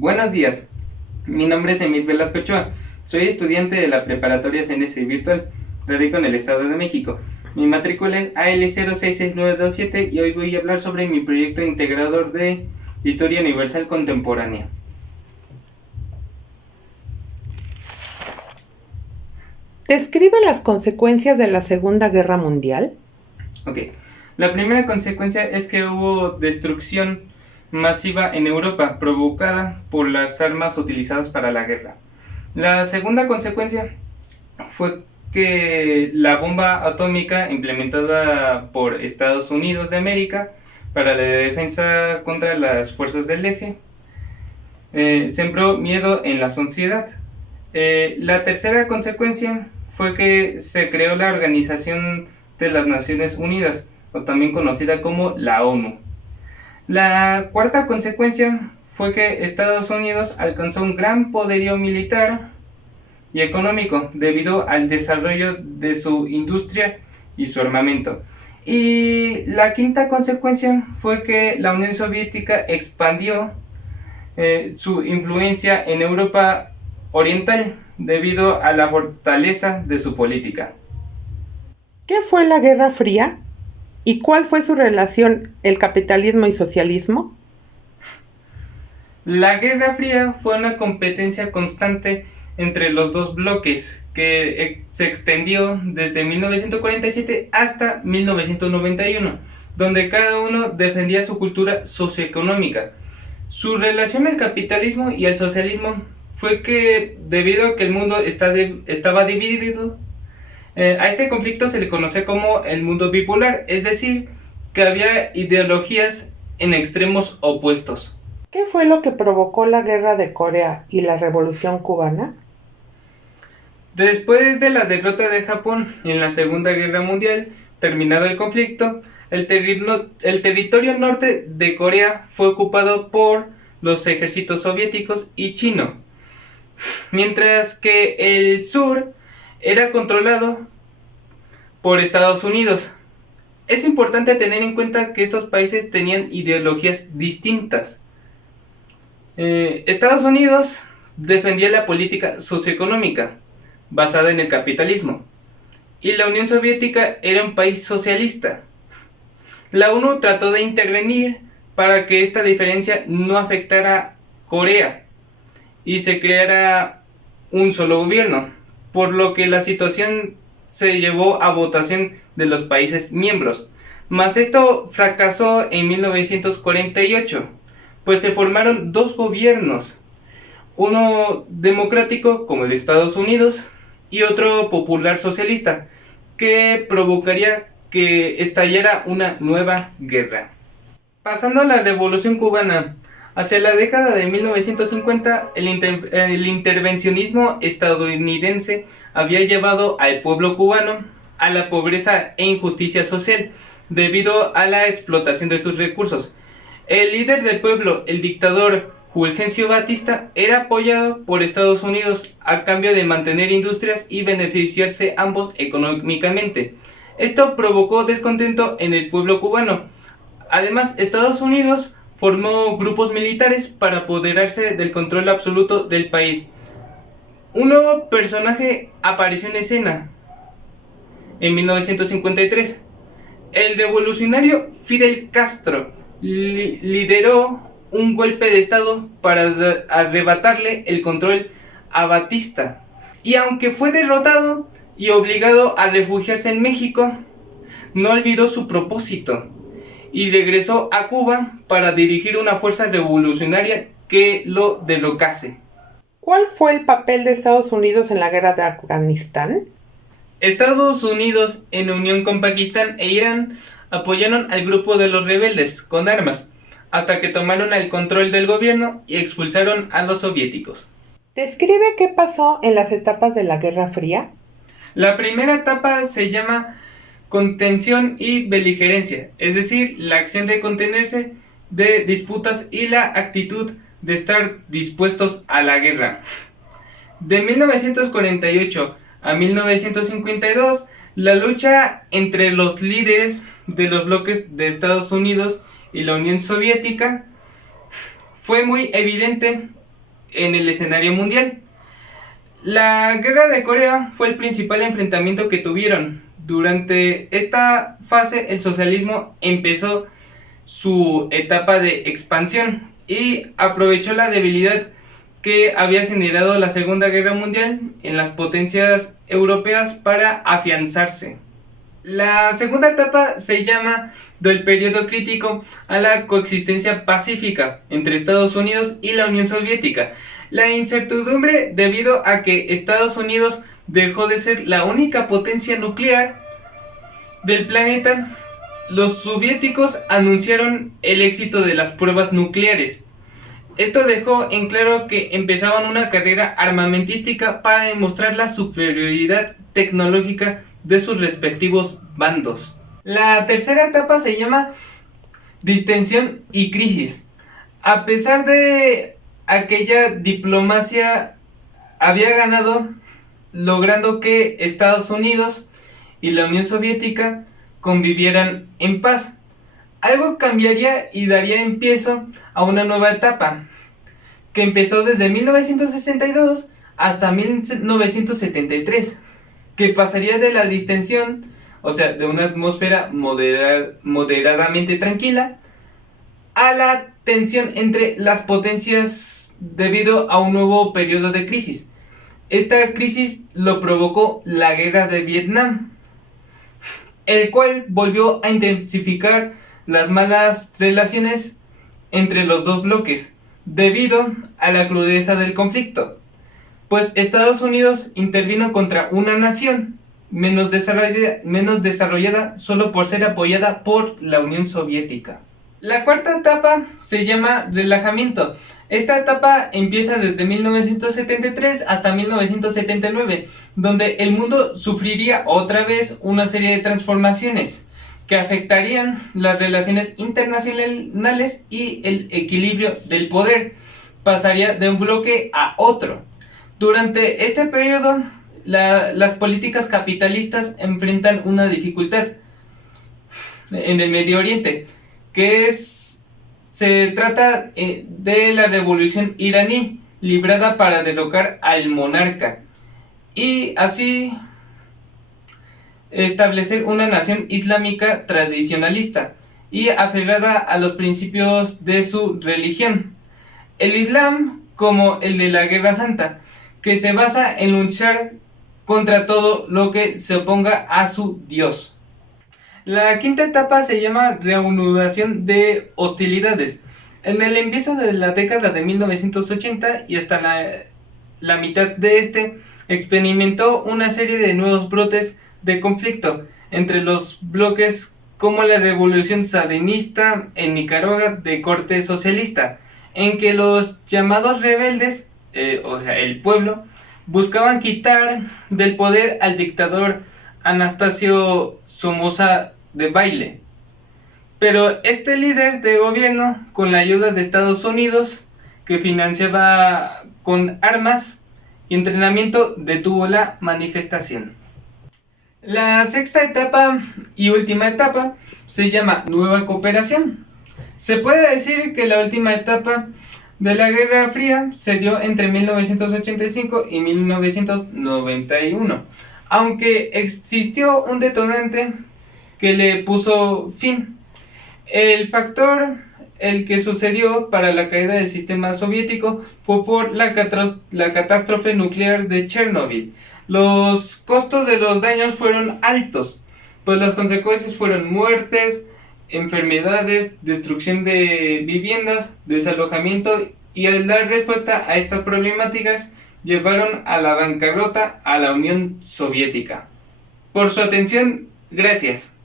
Buenos días, mi nombre es Emil Velasco Ochoa, soy estudiante de la preparatoria CNC Virtual, radico en el Estado de México. Mi matrícula es AL066927 y hoy voy a hablar sobre mi proyecto integrador de Historia Universal Contemporánea. Describe las consecuencias de la Segunda Guerra Mundial. Ok, la primera consecuencia es que hubo destrucción masiva en Europa provocada por las armas utilizadas para la guerra. La segunda consecuencia fue que la bomba atómica implementada por Estados Unidos de América para la defensa contra las fuerzas del eje sembró miedo en la sociedad. La tercera consecuencia fue que se creó la Organización de las Naciones Unidas, o también conocida como la ONU. La cuarta consecuencia fue que Estados Unidos alcanzó un gran poderío militar y económico debido al desarrollo de su industria y su armamento. Y la quinta consecuencia fue que la Unión Soviética expandió su influencia en Europa Oriental debido a la fortaleza de su política. ¿Qué fue la Guerra Fría? ¿Y cuál fue su relación el capitalismo y socialismo? La Guerra Fría fue una competencia constante entre los dos bloques que se extendió desde 1947 hasta 1991, donde cada uno defendía su cultura socioeconómica. Su relación al capitalismo y al socialismo fue que, debido a que el mundo estaba dividido, a este conflicto se le conoce como el mundo bipolar, es decir, que había ideologías en extremos opuestos. ¿Qué fue lo que provocó la Guerra de Corea y la Revolución Cubana? Después de la derrota de Japón en la Segunda Guerra Mundial, terminado el conflicto, el territorio norte de Corea fue ocupado por los ejércitos soviéticos y chino, mientras que el sur era controlado por Estados Unidos. Es importante tener en cuenta que estos países tenían ideologías distintas. Estados Unidos defendía la política socioeconómica basada en el capitalismo, y la Unión Soviética era un país socialista. La ONU trató de intervenir para que esta diferencia no afectara a Corea y se creara un solo gobierno, por lo que la situación se llevó a votación de los países miembros. Mas esto fracasó en 1948, pues se formaron dos gobiernos, uno democrático como el de Estados Unidos y otro popular socialista, que provocaría que estallara una nueva guerra. Pasando a la Revolución Cubana, hacia la década de 1950, el intervencionismo estadounidense había llevado al pueblo cubano a la pobreza e injusticia social debido a la explotación de sus recursos. El líder del pueblo, el dictador Fulgencio Batista, era apoyado por Estados Unidos a cambio de mantener industrias y beneficiarse ambos económicamente. Esto provocó descontento en el pueblo cubano. Además, Estados Unidos formó grupos militares para apoderarse del control absoluto del país. Un nuevo personaje apareció en escena en 1953. El revolucionario Fidel Castro lideró un golpe de estado para arrebatarle el control a Batista. Y aunque fue derrotado y obligado a refugiarse en México, no olvidó su propósito y regresó a Cuba para dirigir una fuerza revolucionaria que lo derrocase. ¿Cuál fue el papel de Estados Unidos en la guerra de Afganistán? Estados Unidos, en unión con Pakistán e Irán, apoyaron al grupo de los rebeldes con armas, hasta que tomaron el control del gobierno y expulsaron a los soviéticos. Describe qué pasó en las etapas de la Guerra Fría. La primera etapa se llama contención y beligerencia, es decir, la acción de contenerse de disputas y la actitud de estar dispuestos a la guerra. De 1948 a 1952, la lucha entre los líderes de los bloques de Estados Unidos y la Unión Soviética fue muy evidente en el escenario mundial. La Guerra de Corea fue el principal enfrentamiento que tuvieron. Durante esta fase el socialismo empezó su etapa de expansión y aprovechó la debilidad que había generado la Segunda Guerra Mundial en las potencias europeas para afianzarse. La segunda etapa se llama del periodo crítico a la coexistencia pacífica entre Estados Unidos y la Unión Soviética. La incertidumbre debido a que Estados Unidos dejó de ser la única potencia nuclear del planeta. Los soviéticos anunciaron el éxito de las pruebas nucleares. Esto dejó en claro que empezaban una carrera armamentística para demostrar la superioridad tecnológica de sus respectivos bandos. La tercera etapa se llama distensión y crisis. A pesar de aquella diplomacia había ganado, logrando que Estados Unidos y la Unión Soviética convivieran en paz. Algo cambiaría y daría empiezo a una nueva etapa, que empezó desde 1962 hasta 1973, que pasaría de la distensión, o sea, de una atmósfera moderadamente tranquila, a la tensión entre las potencias debido a un nuevo periodo de crisis. Esta crisis lo provocó la guerra de Vietnam, el cual volvió a intensificar las malas relaciones entre los dos bloques, debido a la crudeza del conflicto, pues Estados Unidos intervino contra una nación menos desarrollada solo por ser apoyada por la Unión Soviética. La cuarta etapa se llama relajamiento. Esta etapa empieza desde 1973 hasta 1979, donde el mundo sufriría otra vez una serie de transformaciones que afectarían las relaciones internacionales y el equilibrio del poder. Pasaría de un bloque a otro. Durante este periodo, las políticas capitalistas enfrentan una dificultad en el Medio Oriente, se trata de la revolución iraní, librada para derrocar al monarca y así establecer una nación islámica tradicionalista y aferrada a los principios de su religión. El Islam, como el de la Guerra Santa, que se basa en luchar contra todo lo que se oponga a su Dios. La quinta etapa se llama reanudación de hostilidades. En el empiezo de la década de 1980 y hasta la mitad de experimentó una serie de nuevos brotes de conflicto entre los bloques, como la revolución sandinista en Nicaragua de corte socialista, en que los llamados rebeldes, o sea el pueblo, buscaban quitar del poder al dictador Anastasio Somoza Debayle. Pero este líder de gobierno, con la ayuda de Estados Unidos, que financiaba con armas y entrenamiento, detuvo la manifestación. La sexta etapa y última etapa se llama nueva cooperación. Se puede decir que la última etapa de la Guerra Fría se dio entre 1985 y 1991, aunque existió un detonante que le puso fin. El factor el que sucedió para la caída del sistema soviético fue por la catástrofe nuclear de Chernobyl. Los costos de los daños fueron altos, pues las consecuencias fueron muertes, enfermedades, destrucción de viviendas, desalojamiento, y al dar respuesta a estas problemáticas llevaron a la bancarrota a la Unión Soviética. Por su atención, gracias.